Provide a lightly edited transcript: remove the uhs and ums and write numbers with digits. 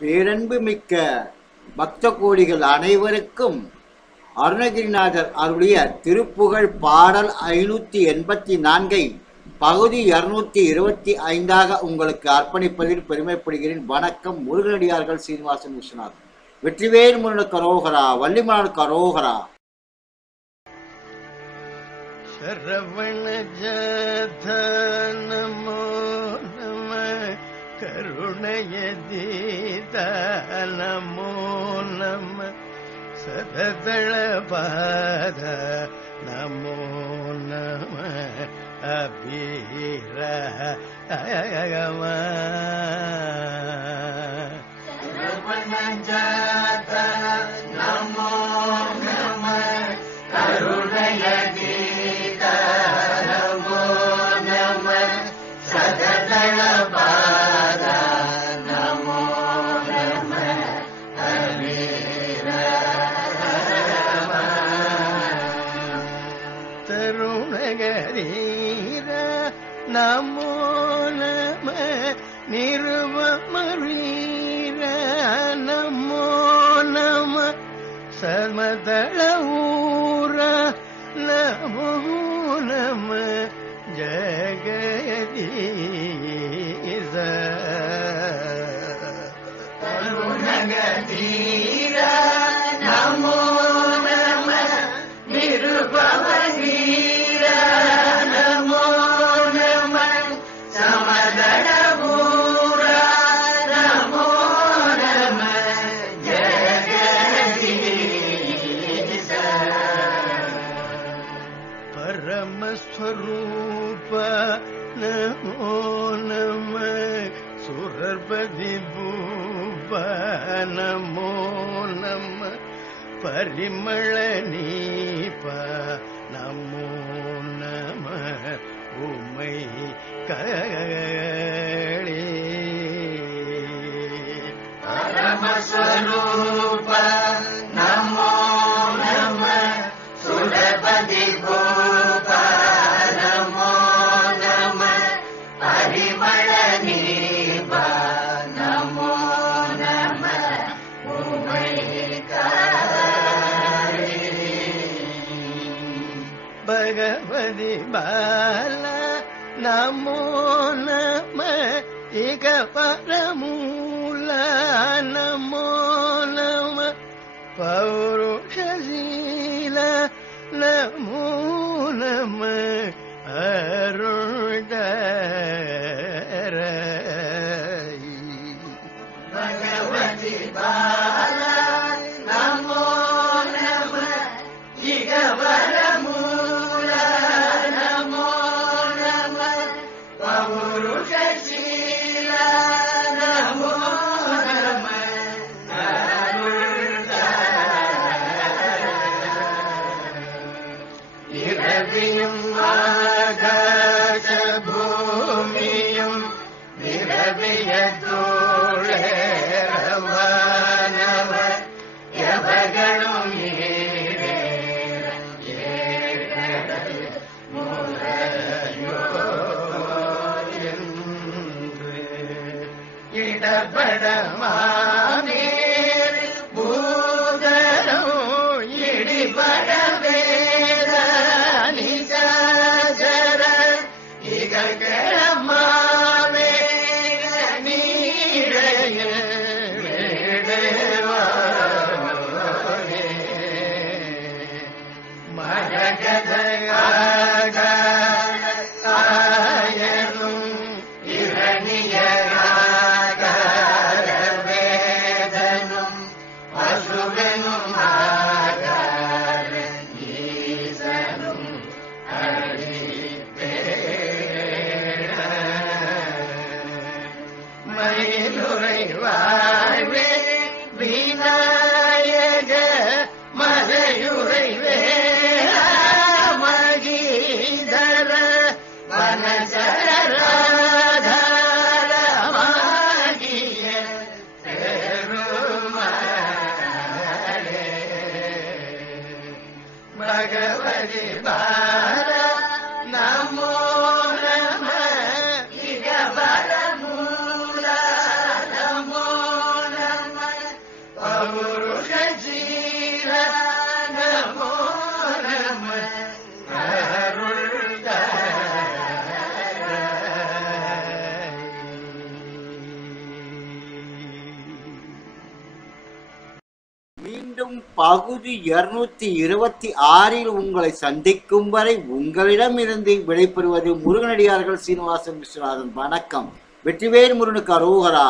பேரன்பு மிக்க பக்த கோடிகள் அனைவருக்கும் அருணகிரிநாதர் அருளிய திருப்புகழ் பாடல் 584 பகுதி 225 உங்களுக்கு அர்ப்பணிப்பதில் பெருமைப்படுகிறேன். வணக்கம். முருகனடியார்கள் சீனிவாசன் விஸ்வநாதன். வெற்றிவேல் முருகனுக்கு கரோகரா, வள்ளிமலனுக்கு கரோகரா. சரவண ஜாத நமோ நம, கருணயதீத நமோ நம, சததள பாத நமோ நம, அபிராம. சரவண ஜாத நமோ நம, கருணயதீத நமோ நம, சததள பாத நமோ நம, அபிராம. தருணகரீர நமோ நம, நிருபமரீர நமோ நம, சமதள ஊர நமோ நம, ஜகதீச. கருணகதீர நமோ நம, நிருபமரீர நமோ நம, சமதள ஊர நமோ நம, ஜகதீச. பரமஸ்வரூப நமோ நம, சுரபதி பூப நமோ நம, பரிமள நீப நமோ நம, உமை களே. பரமஸ்வரூப நமோ நம, சுரபதி பூப நமோ நம, பரிமள நீப நமோ நம, உமை களே. பகவதி பால நமோ நம, இக பரமூல நமோ நம, பௌருஷசீல நமோ நம, அருள்தர. பகவதி பால நமோ நம, இக பரமூல நமோ நம, பௌருஷசீல நமோ நம, இரவியும் ஆகாச பூமியும் நிரவிய தோழேரவானவர், எவர்களும் இடபடமாமே பூதரோ, இடிபட வேத நிசாசர, இகமாவே நீடைய வேடவானே, மரகதயாக ஆயனும் இரணியராக வேதனும், பசுவனும் ஆகார ஈசனும் அடிப்பேட. மயிலுரை வாழ்வே விநாயக, மலையுரை வேளா மகீதர, வனசராதாரமாகிய பெருமாளே. பகவதி பால நமோ நம, இக பரமூல நமோ நம, மீண்டும் பகுதி 226 உங்களை சந்திக்கும் வரை உங்களிடமிருந்து விடைபெறுவது முருகனடியார்கள் சீனிவாசன் விஸ்வநாதன். வணக்கம். வெற்றிவேல் முருகனுக்கு அரோகரா.